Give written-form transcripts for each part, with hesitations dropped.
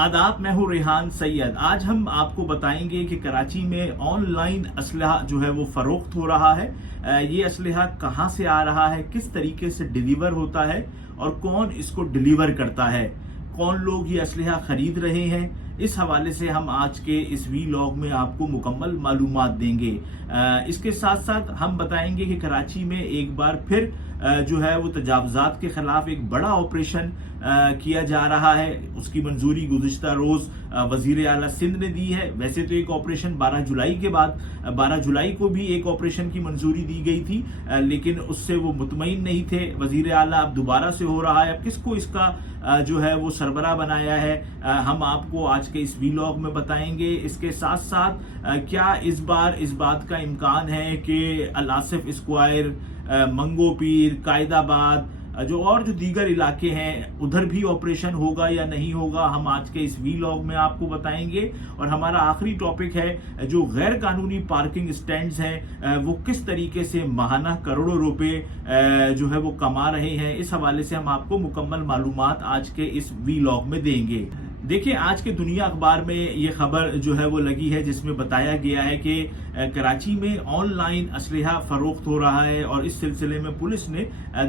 आदाब, मैं हूँ रेहान सैयद। आज हम आपको बताएंगे कि कराची में ऑनलाइन असलहा जो है वो फरोख्त हो रहा है। ये असलहा कहाँ से आ रहा है, किस तरीके से डिलीवर होता है और कौन इसको डिलीवर करता है, कौन लोग ये असलहा खरीद रहे हैं। इस हवाले से हम आज के इस वीलॉग में आपको मुकम्मल मालूमात देंगे। इसके साथ साथ हम बताएंगे कि कराची में एक बार फिर जो है वो तजावुज़ात के खिलाफ एक बड़ा ऑपरेशन किया जा रहा है। उसकी मंजूरी गुज़िश्ता रोज़ वज़ीर आला सिंध ने दी है। वैसे तो एक ऑपरेशन 12 जुलाई के बाद 12 जुलाई को भी एक ऑपरेशन की मंजूरी दी गई थी, लेकिन उससे वो मुतमईन नहीं थे वज़ीर आला। अब दोबारा से हो रहा है। अब किसको इसका जो है वो सरबराह बनाया है, हम आपको आज के इस वीलॉग में बताएंगे। इसके साथ साथ क्या इस बार इस बात का इम्कान है कि अल आसिफ स्क्वायर, मंगो पीर, कायदाबाद जो दीगर इलाके हैं उधर भी ऑपरेशन होगा या नहीं होगा, हम आज के इस वीलॉग में आपको बताएंगे। और हमारा आखिरी टॉपिक है जो गैर कानूनी पार्किंग स्टैंड्स हैं वो किस तरीके से माहाना करोड़ों रुपए जो है वो कमा रहे हैं। इस हवाले से हम आपको मुकम्मल मालूमात आज के इस वीलॉग में देंगे। देखिए, आज के दुनिया अखबार में ये खबर जो है वो लगी है जिसमें बताया गया है कि कराची में ऑनलाइन असलहा फरोख्त हो रहा है और इस सिलसिले में पुलिस ने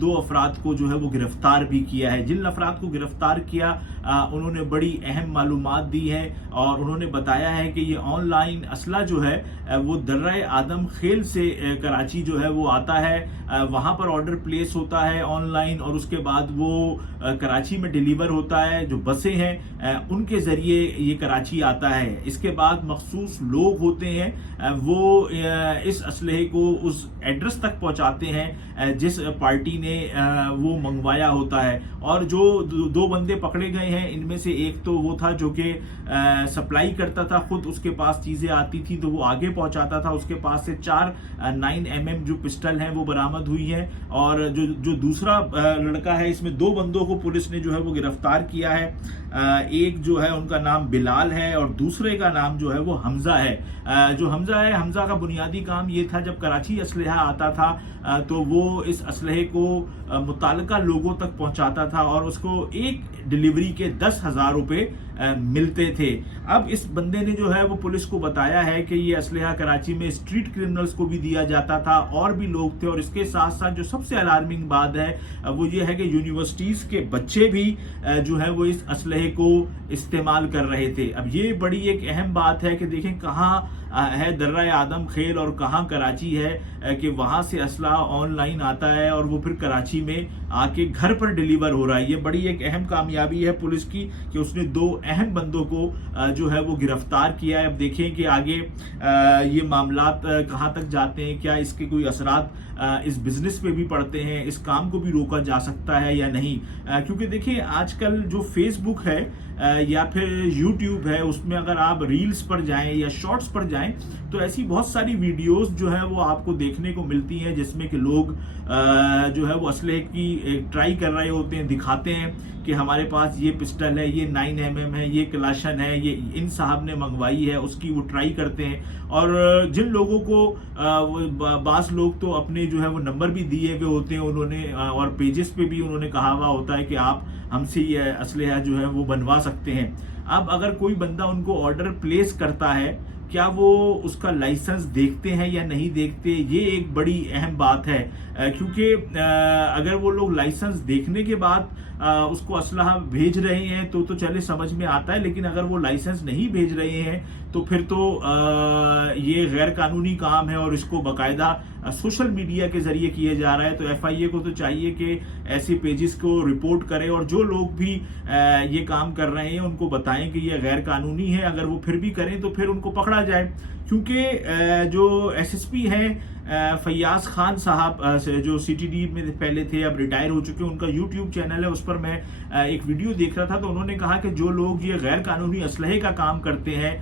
2 अफराद को जो है वो गिरफ्तार भी किया है। जिन अफराद को गिरफ्तार किया उन्होंने बड़ी अहम मालूमात दी है और उन्होंने बताया है कि ये ऑनलाइन असला जो है वो दर्रा आदम खेल से कराची जो है वो आता है, वहाँ पर ऑर्डर प्लेस होता है ऑनलाइन और उसके बाद वो कराची में डिलीवर होता है। जो बसें हैं उनके जरिए ये कराची आता है। इसके बाद मखसूस लोग होते हैं वो इस असलहे को उस एड्रेस तक पहुंचाते हैं जिस पार्टी ने वो मंगवाया होता है। और जो 2 बंदे पकड़े गए हैं इनमें से एक तो वो था जो कि सप्लाई करता था, खुद उसके पास चीजें आती थी तो वो आगे पहुंचाता था। उसके पास से 4 9mm जो पिस्टल हैं वो बरामद हुई हैं। और जो दूसरा लड़का है, इसमें 2 बंदों को पुलिस ने जो है वो गिरफ्तार किया है। एक जो है उनका नाम बिलाल है और दूसरे का नाम जो है वो हमजा है। जो हमजा का बुनियादी काम ये था, जब कराची असलहा आता था तो वो इस असलहे को मुताल्लिका लोगों तक पहुंचाता था और उसको एक डिलीवरी के 10,000 रुपए मिलते थे। अब इस बंदे ने जो है वो पुलिस को बताया है कि ये असलहा कराची में स्ट्रीट क्रिमिनल्स को भी दिया जाता था और भी लोग थे। और इसके साथ साथ जो सबसे अलार्मिंग बात है वो ये है कि यूनिवर्सिटीज के बच्चे भी जो है वो इस असलहे को इस्तेमाल कर रहे थे। अब ये बड़ी एक अहम बात है कि देखें कहाँ है दर्रा आदम खेल और कहाँ कराची है कि वहां से असला ऑनलाइन आता है और वो फिर कराची में आके घर पर डिलीवर हो रहा है। ये बड़ी एक अहम कामयाबी है पुलिस की कि उसने 2 अहम बंदों को जो है वो गिरफ्तार किया है। अब देखें कि आगे ये मामलात कहाँ तक जाते हैं, क्या इसके कोई असरात इस बिजनेस पे भी पड़ते हैं, इस काम को भी रोका जा सकता है या नहीं। क्योंकि देखिए आजकल जो फेसबुक है या फिर यूट्यूब है, उसमें अगर आप रील्स पर जाएं या शॉर्ट्स पर जाएं तो ऐसी बहुत सारी वीडियोस जो है वो आपको देखने को मिलती हैं जिसमें कि लोग जो है वो असलहे की ट्राई कर रहे होते हैं, दिखाते हैं कि हमारे पास ये पिस्टल है, ये 9mm है, ये क्लाशन है, ये इन साहब ने मंगवाई है, उसकी वो ट्राई करते हैं। और जिन लोगों को बास लोग तो अपने जो है वो नंबर भी दिए हुए होते हैं उन्होंने, और पेजेस पे भी उन्होंने कहा हुआ होता है कि आप हमसे ये असलहा जो है वो बनवा सकते हैं। अब अगर कोई बंदा उनको ऑर्डर प्लेस करता है, क्या वो उसका लाइसेंस देखते हैं या नहीं देखते, ये एक बड़ी अहम बात है। क्योंकि अगर वो लोग लाइसेंस देखने के बाद उसको असलहा भेज रहे हैं तो चले समझ में आता है, लेकिन अगर वो लाइसेंस नहीं भेज रहे हैं तो फिर तो ये गैर कानूनी काम है और इसको बाकायदा सोशल मीडिया के जरिए किया जा रहा है। तो FIA को तो चाहिए कि ऐसे पेजेस को रिपोर्ट करे और जो लोग भी ये काम कर रहे हैं उनको बताएं कि ये गैर कानूनी है। अगर वो फिर भी करें तो फिर उनको पकड़ा जाए। क्योंकि जो SSP हैं फैयाज खान साहब जो CTD में पहले थे, अब रिटायर हो चुके हैं, उनका YouTube चैनल है, उस पर मैं एक वीडियो देख रहा था तो उन्होंने कहा कि जो लोग ये गैर कानूनी असलहे का काम करते हैं,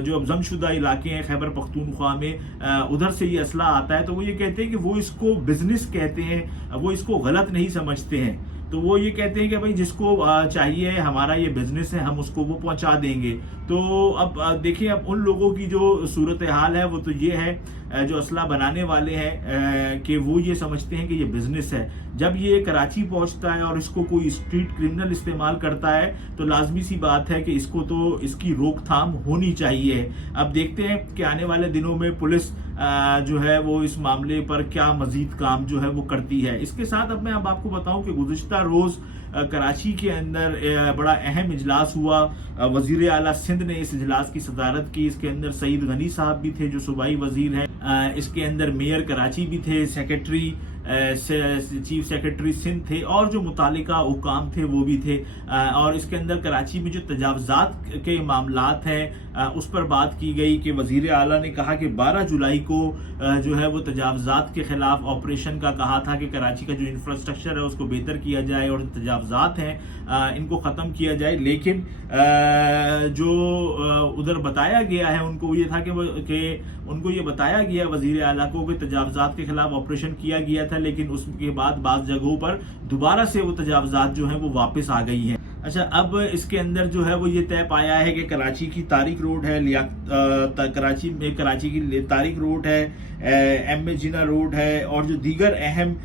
जो अब जंगशुदा इलाके हैं खैबर पख्तूनख्वा में, उधर से ये असला आता है, तो वो ये कहते हैं कि वो इसको बिजनेस कहते हैं, वो इसको गलत नहीं समझते हैं। तो वो ये कहते हैं कि भाई जिसको चाहिए, हमारा ये बिजनेस है, हम उसको वो पहुंचा देंगे। तो अब देखिए, अब उन लोगों की जो सूरत हाल है वो तो ये है, जो असला बनाने वाले हैं कि वो ये समझते हैं कि ये बिजनेस है, जब ये कराची पहुंचता है और इसको कोई स्ट्रीट क्रिमिनल इस्तेमाल करता है तो लाजमी सी बात है कि इसको तो इसकी रोकथाम होनी चाहिए। अब देखते हैं कि आने वाले दिनों में पुलिस जो है वो इस मामले पर क्या मजीद काम जो है वो करती है। इसके साथ अब मैं आपको बताऊं कि गुज़िश्ता रोज कराची के अंदर बड़ा अहम इजलास हुआ। वजीर आला सिंध ने इस इजलास की सदारत की। इसके अंदर सईद गनी साहब भी थे जो सूबाई वजीर हैं, इसके अंदर मेयर कराची भी थे, सेक्रेटरी चीफ सेक्रेटरी सिंध थे और जो मुतालिका हुकाम थे वो भी थे। और इसके अंदर कराची में जो तजावजात के मामलात हैं उस पर बात की गई कि वजीर आला ने कहा कि 12 जुलाई को जो है वो तजावजात के खिलाफ ऑपरेशन का कहा था कि कराची का जो इंफ्रास्ट्रक्चर है उसको बेहतर किया जाए और तजावजात हैं इनको ख़त्म किया जाए। लेकिन जो उधर बताया गया है उनको ये था कि उनको ये बताया गया वजीर आला को कि तजावजात के खिलाफ ऑपरेशन किया गया था, लेकिन उसके बाद बाज़ जगहों पर दोबारा से वो तजावजात जो हैं वो वापस आ गई हैं। अच्छा, अब इसके अंदर जो है वो ये तय पाया है कि कराची की तारिक रोड है, कराची की तारिक रोड है, एम ए जिना रोड है और जो दीगर अहम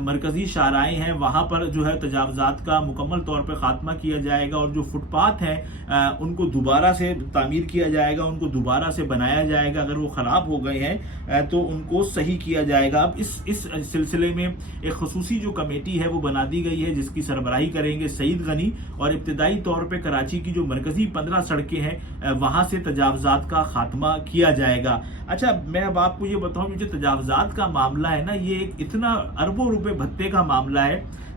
मरकजी शाहराएं हैं वहाँ पर जो है तजावजात का मुकम्मल तौर पर ख़ात्मा किया जाएगा और जो फुटपाथ हैं उनको दोबारा से तामीर किया जाएगा, उनको दोबारा से बनाया जाएगा। अगर वो ख़राब हो गए हैं तो उनको सही किया जाएगा। अब इस सिलसिले में एक खसूसी जो कमेटी है वो बना दी गई है जिसकी सरबराही करेंगे सईद गनी और इब्तदाई तौर पे कराची की जो मरकजी 15 सड़कें हैं वहाँ से तजावजात का खात्मा किया जाएगा। अच्छा, मैं अब आपको ये बताऊँ जो तजावजात का मामला है ना, ये एक इतना अरबों रुपए भत्ते का मामला है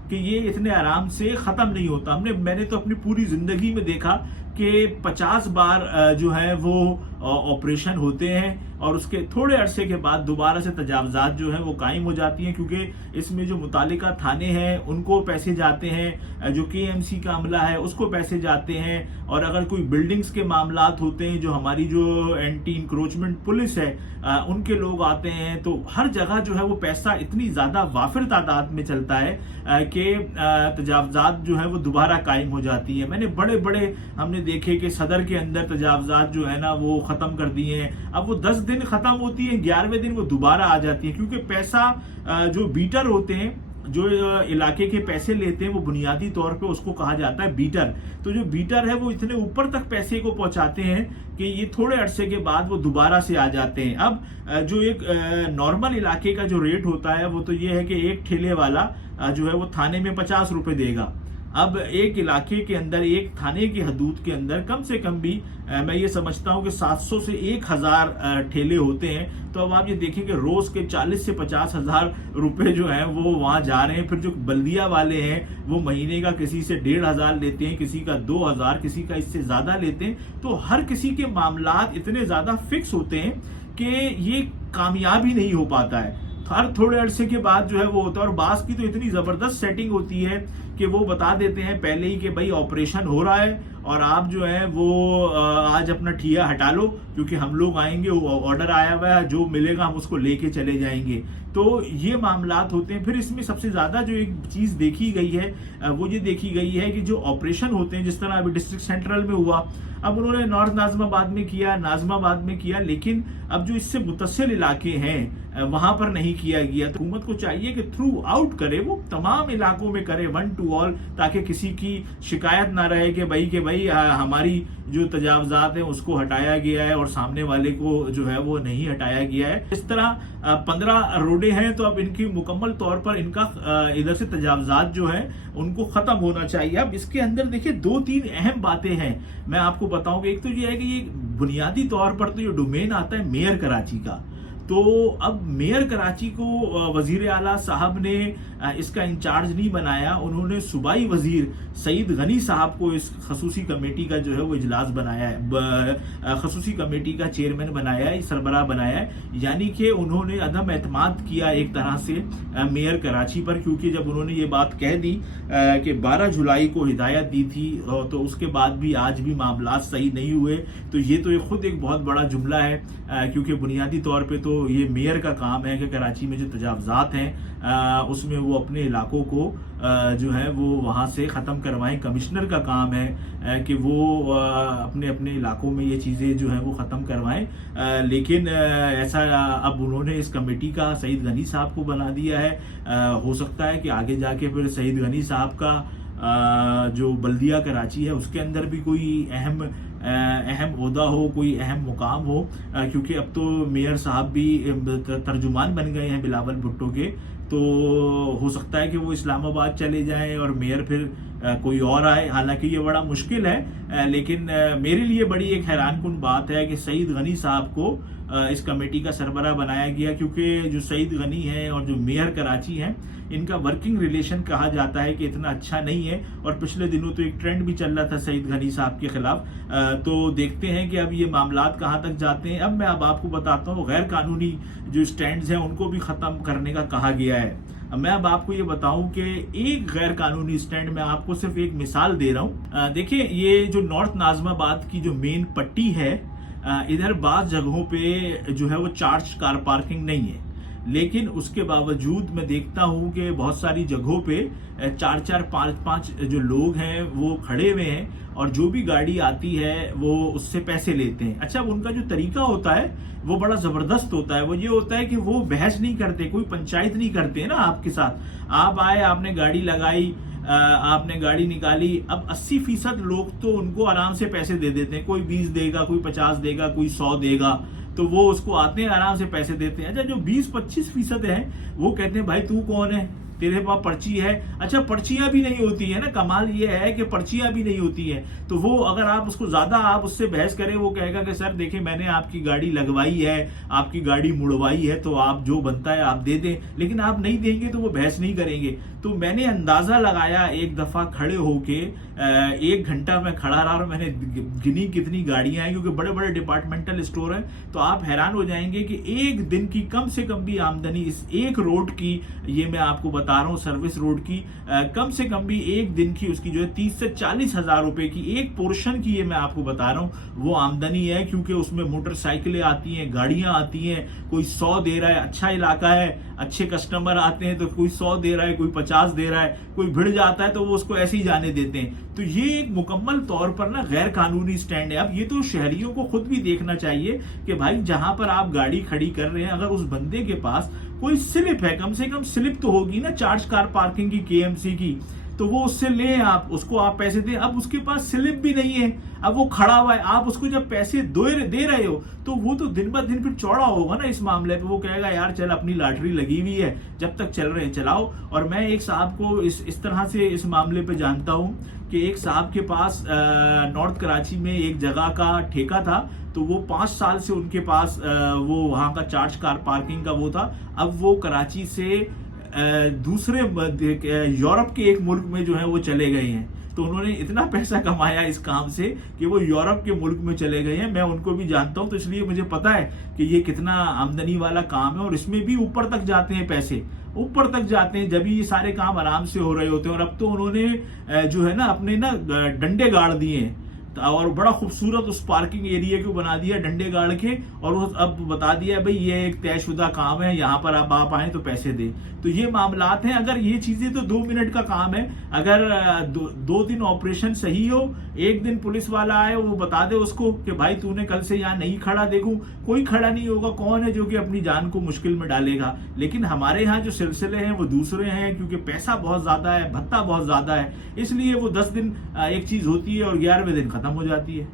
कि ये इतने आराम से ख़त्म नहीं होता। मैंने तो अपनी पूरी ज़िंदगी में देखा कि 50 बार जो है वो ऑपरेशन होते हैं और उसके थोड़े अरसे के बाद दोबारा से तजावजात जो है वो कायम हो जाती हैं, क्योंकि इसमें जो मुतालिका थाने हैं उनको पैसे जाते हैं, जो KMC का अमला है उसको पैसे जाते हैं, और अगर कोई बिल्डिंग्स के मामलात होते हैं जो हमारी जो एंटी इंक्रोचमेंट पुलिस है उनके लोग आते हैं, तो हर जगह जो है वो पैसा इतनी ज़्यादा वाफिर तादाद में चलता है कि तजावजात जो है वो दोबारा कायम हो जाती है। मैंने बड़े बड़े हमने देखे कि सदर के अंदर तजावजात जो है ना वो ख़त्म कर दिए हैं। अब वो 10 दिन ख़त्म होती है, 11वें दिन वो दोबारा आ जाती है, क्योंकि पैसा जो बीटर होते हैं, जो इलाके के पैसे लेते हैं, वो बुनियादी तौर पे उसको कहा जाता है बीटर। तो जो बीटर है वो इतने ऊपर तक पैसे को पहुंचाते हैं कि ये थोड़े अरसे के बाद वो दोबारा से आ जाते हैं। अब जो एक नॉर्मल इलाके का जो रेट होता है वो तो ये है कि एक ठेले वाला जो है वो थाने में 50 रुपए देगा। अब एक इलाके के अंदर, एक थाने की हदूद के अंदर कम से कम भी मैं ये समझता हूँ कि 700 से 1000 ठेले होते हैं। तो अब आप ये देखें कि रोज के 40 से 50 हजार रुपए जो हैं वो वहाँ जा रहे हैं। फिर जो बल्दिया वाले हैं वो महीने का किसी से 1500 लेते हैं, किसी का 2000, किसी का इससे ज्यादा लेते हैं। तो हर किसी के मामलात इतने ज्यादा फिक्स होते हैं कि ये कामयाब ही नहीं हो पाता है। हर थोड़े अरसे के बाद जो है वो होता है। और बास की तो इतनी जबरदस्त सेटिंग होती है कि वो बता देते हैं पहले ही कि भाई ऑपरेशन हो रहा है और आप जो है वो आज अपना ठिया हटा लो, क्योंकि हम लोग आएंगे, ऑर्डर आया हुआ है, जो मिलेगा हम उसको लेके चले जाएंगे। तो ये मामलात होते हैं। फिर इसमें सबसे ज्यादा जो एक चीज देखी गई है वो ये देखी गई है कि जो ऑपरेशन होते हैं, जिस तरह अभी डिस्ट्रिक्ट सेंट्रल में हुआ, अब उन्होंने नॉर्थ नाजमाबाद में किया, नाजमाबाद में किया, लेकिन अब जो इससे मुतसिल इलाके हैं वहां पर नहीं किया गया। तो हुकूमत को चाहिए कि थ्रू आउट करे, वो तमाम इलाकों में करे, 1 to all, ताकि किसी की शिकायत ना रहे कि भाई हमारी जो तजावजात है उसको हटाया गया है और सामने वाले को जो है वो नहीं हटाया गया है। इस तरह 15 रोडें हैं, तो अब इनकी मुकम्मल तौर पर इनका इधर से तजावजात जो है उनको खत्म होना चाहिए। अब इसके अंदर देखिए 2-3 अहम बातें हैं, मैं आपको बताऊंगा। एक तो ये है कि ये बुनियादी तौर पर तो ये डोमेन आता है मेयर कराची का। तो अब मेयर कराची को वजीर आला साहब ने इसका इंचार्ज नहीं बनाया, उन्होंने सूबाई वजीर सईद गनी साहब को इस खसूसी कमेटी का जो है वो इजलास बनाया है, खसूसी कमेटी का चेयरमैन बनाया है, सरबराह बनाया है। यानी कि उन्होंने अदम एतमाद किया एक तरह से मेयर कराची पर, क्योंकि जब उन्होंने ये बात कह दी कि 12 जुलाई को हिदायत दी थी तो उसके बाद भी आज भी मामला सही नहीं हुए, तो ये खुद एक बहुत बड़ा जुमला है, क्योंकि बुनियादी तौर पर तो तो ये मेयर का काम है कि कराची में जो तजावज़ात हैं उसमें वो अपने इलाकों को जो है वो वहाँ से ख़त्म करवाएं। कमिश्नर का काम है कि वो अपने अपने इलाकों में ये चीज़ें जो हैं वो ख़त्म करवाएं। लेकिन ऐसा अब उन्होंने इस कमेटी का सईद गनी साहब को बना दिया है। हो सकता है कि आगे जाके फिर सईद गनी साहब का जो बल्दिया कराची है उसके अंदर भी कोई अहम ओहदा हो, कोई अहम मुकाम हो, क्योंकि अब तो मेयर साहब भी तर्जुमान बन गए हैं बिलावल भुट्टो के। तो हो सकता है कि वो इस्लामाबाद चले जाएं और मेयर फिर कोई और आए। हालांकि ये बड़ा मुश्किल है, लेकिन मेरे लिए बड़ी एक हैरानकुन बात है कि सईद गनी साहब को इस कमेटी का सरबरा बनाया गया, क्योंकि जो सईद गनी है और जो मेयर कराची हैं इनका वर्किंग रिलेशन कहा जाता है कि इतना अच्छा नहीं है। और पिछले दिनों तो एक ट्रेंड भी चल रहा था सईद गनी साहब के खिलाफ। तो देखते हैं कि अब ये मामलात कहाँ तक जाते हैं। अब मैं आपको बताता हूँ, गैर कानूनी जो स्टैंड्स हैं उनको भी ख़त्म करने का कहा गया है। मैं अब आपको ये बताऊं कि एक गैर कानूनी स्टैंड, मैं आपको सिर्फ एक मिसाल दे रहा हूं। देखिए, ये जो नॉर्थ नाज़िमाबाद की जो मेन पट्टी है, इधर बाज़ जगहों पे जो है वो चार्ज कार पार्किंग नहीं है, लेकिन उसके बावजूद मैं देखता हूं कि बहुत सारी जगहों पे 4-4, 5-5 जो लोग हैं वो खड़े हुए हैं और जो भी गाड़ी आती है वो उससे पैसे लेते हैं। अच्छा, उनका जो तरीका होता है वो बड़ा ज़बरदस्त होता है। वो ये होता है कि वो बहस नहीं करते, कोई पंचायत नहीं करते हैं ना आपके साथ। आप आए, आपने गाड़ी लगाई, आपने गाड़ी निकाली, अब 80% लोग तो उनको आराम से पैसे दे देते हैं। कोई 20 देगा, कोई 50 देगा, कोई 100 देगा, तो वो उसको आते हैं, आराम से पैसे देते हैं। अच्छा, जो 20-25% है वो कहते हैं भाई तू कौन है, तेरे पास पर्ची है। अच्छा, पर्चियां भी नहीं होती है ना, कमाल ये है कि पर्चियां भी नहीं होती है। तो वो अगर आप उसको ज्यादा आप उससे बहस करें, वो कहेगा कि सर देखिए मैंने आपकी गाड़ी लगवाई है, आपकी गाड़ी मुड़वाई है, तो आप जो बनता है आप दे दें। लेकिन आप नहीं देंगे तो वो बहस नहीं करेंगे। तो मैंने अंदाजा लगाया, एक दफा खड़े होके 1 घंटा मैं खड़ा रहा और मैंने गिनी कितनी गाड़ियां हैं, क्योंकि बड़े बड़े डिपार्टमेंटल स्टोर हैं। तो आप हैरान हो जाएंगे कि एक दिन की कम से कम भी आमदनी इस एक रोड की, ये मैं आपको बता रहा हूँ सर्विस रोड की, कम से कम भी एक दिन की उसकी जो है 30 से 40 हजार रुपए की एक पोर्शन की, ये मैं आपको बता रहा हूँ, वो आमदनी है। क्योंकि उसमें मोटरसाइकिलें आती हैं, गाड़ियां आती हैं, कोई 100 दे रहा है, अच्छा इलाका है, अच्छे कस्टमर आते हैं तो कोई 100 दे रहा है, कोई 50 दे रहा है, कोई भिड़ जाता है तो वो उसको ऐसे ही जाने देते हैं। तो ये एक मुकम्मल तौर पर ना गैर कानूनी स्टैंड है। अब ये तो शहरियों को खुद भी देखना चाहिए कि भाई जहां पर आप गाड़ी खड़ी कर रहे हैं, अगर उस बंदे के पास कोई स्लिप है, कम से कम स्लिप तो होगी ना चार्ज कार पार्किंग की, KMC की, तो वो उससे लें, आप उसको आप पैसे दें। अब उसके पास स्लिप भी नहीं है, अब वो खड़ा हुआ है, आप उसको जब पैसे दे रहे हो तो वो तो दिन ब दिन फिर चौड़ा होगा ना इस मामले पे। वो कहेगा यार चल अपनी लॉटरी लगी हुई है, जब तक चल रहे हैं चलाओ। और मैं एक साहब को इस तरह से इस मामले पे जानता हूँ कि एक साहब के पास नॉर्थ कराची में एक जगह का ठेका था, तो वो 5 साल से उनके पास वो वहाँ का चार्ज कार पार्किंग का वो था। अब वो कराची से दूसरे यूरोप के एक मुल्क में जो है वो चले गए हैं। तो उन्होंने इतना पैसा कमाया इस काम से कि वो यूरोप के मुल्क में चले गए हैं। मैं उनको भी जानता हूं, तो इसलिए मुझे पता है कि ये कितना आमदनी वाला काम है। और इसमें भी ऊपर तक जाते हैं पैसे, ऊपर तक जाते हैं जब ये सारे काम आराम से हो रहे होते हैं। और अब तो उन्होंने जो है ना अपने ना डंडे गाड़ दिए हैं और बड़ा खूबसूरत उस पार्किंग एरिया को बना दिया डंडे गाड़ के, और वो अब बता दिया भाई ये एक तयशुदा काम है, यहाँ पर अब आप आए तो पैसे दें। तो ये मामलात हैं। अगर ये चीजें तो 2 मिनट का काम है। अगर 2 दिन ऑपरेशन सही हो, एक दिन पुलिस वाला आए, वो बता दे उसको कि भाई तूने कल से यहाँ नहीं खड़ा, देखूं कोई खड़ा नहीं होगा, कौन है जो कि अपनी जान को मुश्किल में डालेगा। लेकिन हमारे यहाँ जो सिलसिले हैं वो दूसरे हैं, क्योंकि पैसा बहुत ज्यादा है, भत्ता बहुत ज्यादा है, इसलिए वो 10 दिन एक चीज होती है और 11वें दिन खत्म हो जाती है।